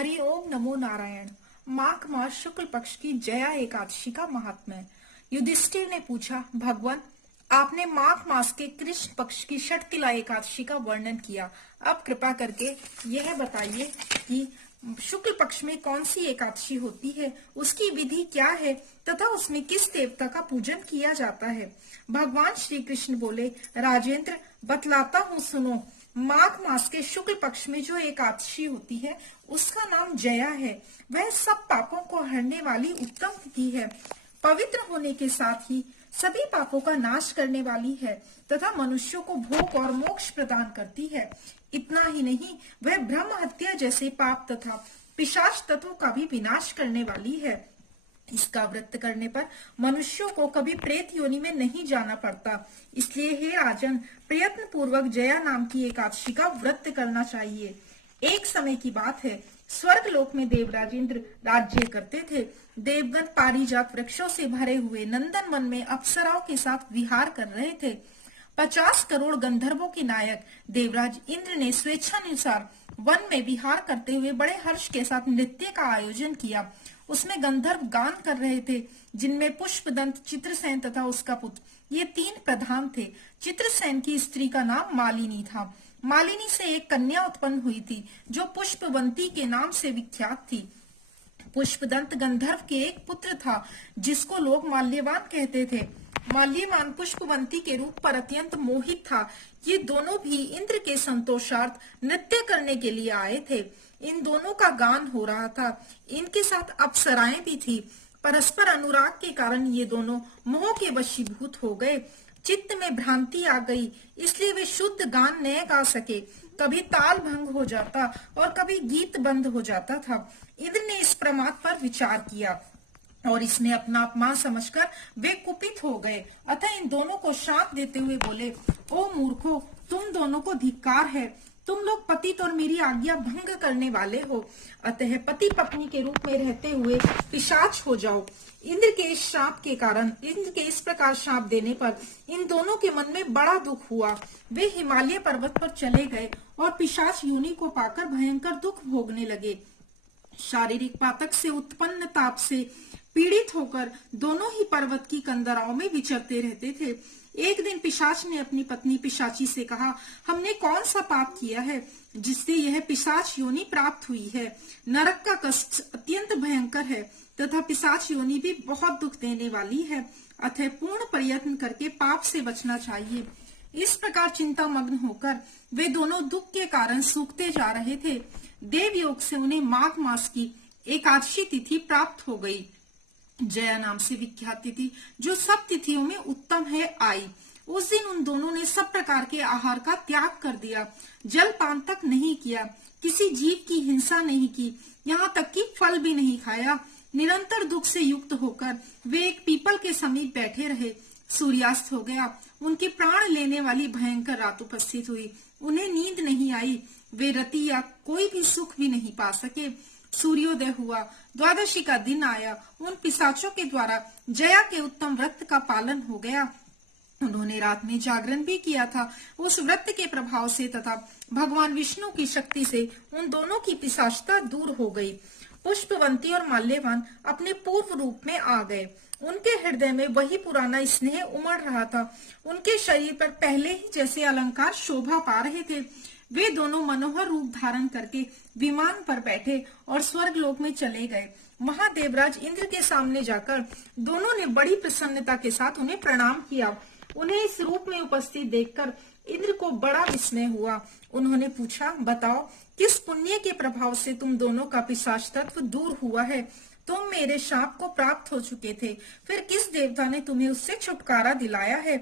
हरि ओम नमो नारायण। माघ मास शुक्ल पक्ष की जया एकादशी का महात्म्य। युधिष्ठिर ने पूछा, भगवान आपने माघ मास के कृष्ण पक्ष की षटतिला एकादशी का वर्णन किया, अब कृपा करके यह बताइए कि शुक्ल पक्ष में कौन सी एकादशी होती है, उसकी विधि क्या है तथा उसमें किस देवता का पूजन किया जाता है। भगवान श्री कृष्ण बोले, राजेंद्र बतलाता हूँ सुनो। माघ मास के शुक्ल पक्ष में जो एकादशी होती है उसका नाम जया है। वह सब पापों को हरने वाली उत्तम तिथि है। पवित्र होने के साथ ही सभी पापों का नाश करने वाली है तथा मनुष्यों को भोग और मोक्ष प्रदान करती है। इतना ही नहीं, वह ब्रह्म हत्या जैसे पाप तथा पिशाच तत्वों का भी विनाश करने वाली है। इसका व्रत करने पर मनुष्यों को कभी प्रेत योनि में नहीं जाना पड़ता। इसलिए हे राजन, प्रयत्न पूर्वक जया नाम की एकादशी का व्रत करना चाहिए। एक समय की बात है, स्वर्ग लोक में देवराज इंद्र राज्य करते थे। देवगण पारिजात वृक्षों से भरे हुए नंदन वन में अप्सराओं के साथ विहार कर रहे थे। 50 करोड़ गंधर्वों के नायक देवराज इंद्र ने स्वेच्छानुसार वन में विहार करते हुए बड़े हर्ष के साथ नृत्य का आयोजन किया। उसमें गंधर्व गान कर रहे थे, जिनमें पुष्पदंत, चित्रसेन तथा उसका पुत्र ये 3 प्रधान थे। चित्रसेन की स्त्री का नाम मालिनी था। मालिनी से एक कन्या उत्पन्न हुई थी जो पुष्पवंती के नाम से विख्यात थी। पुष्पदंत गंधर्व के एक पुत्र था जिसको लोग माल्यवान कहते थे। माल्यवान पुष्पवंती के रूप पर अत्यंत मोहित था। ये दोनों भी इंद्र के संतोषार्थ नृत्य करने के लिए आए थे। इन दोनों का गान हो रहा था। इनके साथ अप्सराएं भी थी। परस्पर अनुराग के कारण ये दोनों मोह के वशीभूत हो गए। चित्त में भ्रांति आ गई, इसलिए वे शुद्ध गान न गा सके। कभी ताल भंग हो जाता और कभी गीत बंद हो जाता था। इंद्र ने इस प्रमाद पर विचार किया और इसमें अपना अपमान समझकर वे कुपित हो गए। अतः इन दोनों को शाप देते हुए बोले, ओ मूर्खो, तुम दोनों को धिक्कार है। तुम लोग पतित और मेरी आज्ञा भंग करने वाले हो। अतः पति पत्नी के रूप में रहते हुए पिशाच हो जाओ। इंद्र के इस शाप के कारण, इंद्र के इस प्रकार शाप देने पर इन दोनों के मन में बड़ा दुख हुआ। वे हिमालय पर्वत पर चले गए और पिशाच योनि को पाकर भयंकर दुख भोगने लगे। शारीरिक पातक से उत्पन्न ताप से पीड़ित होकर दोनों ही पर्वत की कंदराओं में विचरते रहते थे। एक दिन पिशाच ने अपनी पत्नी पिशाची से कहा, हमने कौन सा पाप किया है जिससे यह पिशाच योनि प्राप्त हुई है। नरक का कष्ट अत्यंत भयंकर है तथा पिशाच योनि भी बहुत दुख देने वाली है। अतः पूर्ण प्रयत्न करके पाप से बचना चाहिए। इस प्रकार चिंता मग्न होकर वे दोनों दुख के कारण सूखते जा रहे थे। देव योग से उन्हें माघ मास की एकादशी तिथि प्राप्त हो गई। जया नाम से विख्यात तिथि, जो सब तिथियों में उत्तम है, आई। उस दिन उन दोनों ने सब प्रकार के आहार का त्याग कर दिया। जल पान तक नहीं किया, किसी जीव की हिंसा नहीं की, यहाँ तक कि फल भी नहीं खाया। निरंतर दुख से युक्त होकर वे एक पीपल के समीप बैठे रहे। सूर्यास्त हो गया। उनके प्राण लेने वाली भयंकर रात उपस्थित हुई। उन्हें नींद नहीं आई। वे रति या कोई भी सुख भी नहीं पा सके। सूर्योदय हुआ। द्वादशी का दिन आया। उन पिशाचों के द्वारा जया के उत्तम व्रत का पालन हो गया। उन्होंने रात में जागरण भी किया था। उस व्रत के प्रभाव से तथा भगवान विष्णु की शक्ति से उन दोनों की पिशाचता दूर हो गई। पुष्पवंती और माल्यवान अपने पूर्व रूप में आ गए। उनके हृदय में वही पुराना स्नेह उमड़ रहा था। उनके शरीर पर पहले ही जैसे अलंकार शोभा पा रहे थे। वे दोनों मनोहर रूप धारण करके विमान पर बैठे और स्वर्ग लोक में चले गए। महादेवराज इंद्र के सामने जाकर दोनों ने बड़ी प्रसन्नता के साथ उन्हें प्रणाम किया। उन्हें इस रूप में उपस्थित देखकर इंद्र को बड़ा विस्मय हुआ। उन्होंने पूछा, बताओ किस पुण्य के प्रभाव से तुम दोनों का पिशाच तत्व दूर हुआ है। तुम मेरे शाप को प्राप्त हो चुके थे, फिर किस देवता ने तुम्हें उससे छुटकारा दिलाया है।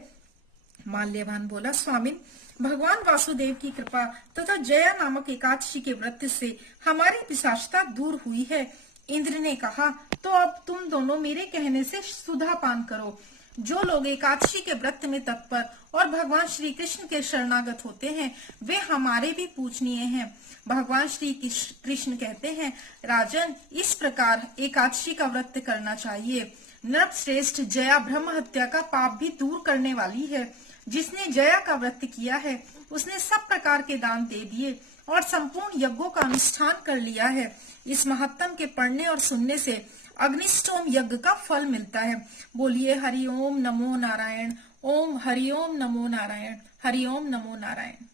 माल्यवान बोला, स्वामिन, भगवान वासुदेव की कृपा तथा जया नामक एकादशी के व्रत से हमारी पिशाचता दूर हुई है। इंद्र ने कहा, तो अब तुम दोनों मेरे कहने से सुधा पान करो। जो लोग एकादशी के व्रत में तत्पर और भगवान श्री कृष्ण के शरणागत होते हैं, वे हमारे भी पूजनीय हैं। भगवान श्री कृष्ण कहते हैं, राजन, इस प्रकार एकादशी का व्रत करना चाहिए। नृप श्रेष्ठ जया ब्रह्म हत्या का पाप भी दूर करने वाली है। जिसने जया का व्रत किया है, उसने सब प्रकार के दान दे दिए और संपूर्ण यज्ञों का अनुष्ठान कर लिया है। इस महात्म के पढ़ने और सुनने से अग्निष्टोम यज्ञ का फल मिलता है। बोलिए हरि ओम नमो नारायण। ओम हरि ओम नमो नारायण। हरि ओम नमो नारायण।